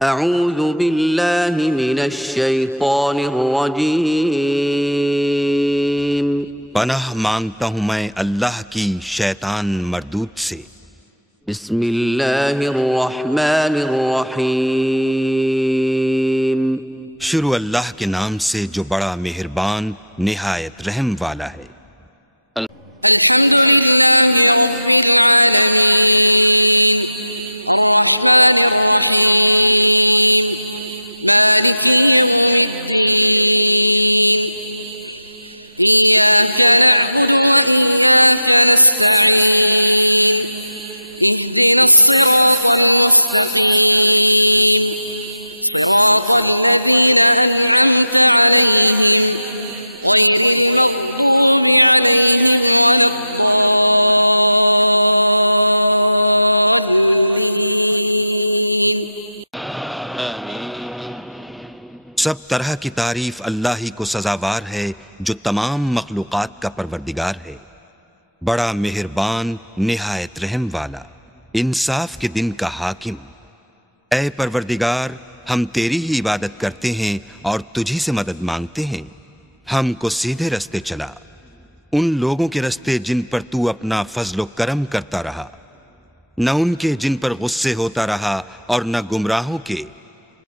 اعوذ باللہ من الشیطان الرجیم۔ پناہ مانگتا ہوں میں اللہ کی شیطان مردود سے۔ بسم اللہ الرحمن الرحیم۔ شروع اللہ کے نام سے جو بڑا مہربان نہایت رحم والا ہے۔ الحمد للہ رب العالمین الرحمن الرحیم مالک یوم الدین ایاک نعبد و ایاک نستعین اهدنا الصراط المستقیم صراط الذین انعمت علیہم غیر المغضوب علیہم ولا الضالین۔ سب طرح کی تعریف اللہ ہی کو سزاوار ہے جو تمام مخلوقات کا پروردگار ہے، بڑا مہربان نہایت رحم والا، انصاف کے دن کا حاکم۔ اے پروردگار، ہم تیری ہی عبادت کرتے ہیں اور تجھی سے مدد مانگتے ہیں، ہم کو سیدھے رستے چلا، ان لوگوں کے رستے جن پر تو اپنا فضل و کرم کرتا رہا، نہ ان کے جن پر غصے ہوتا رہا اور نہ گمراہوں کے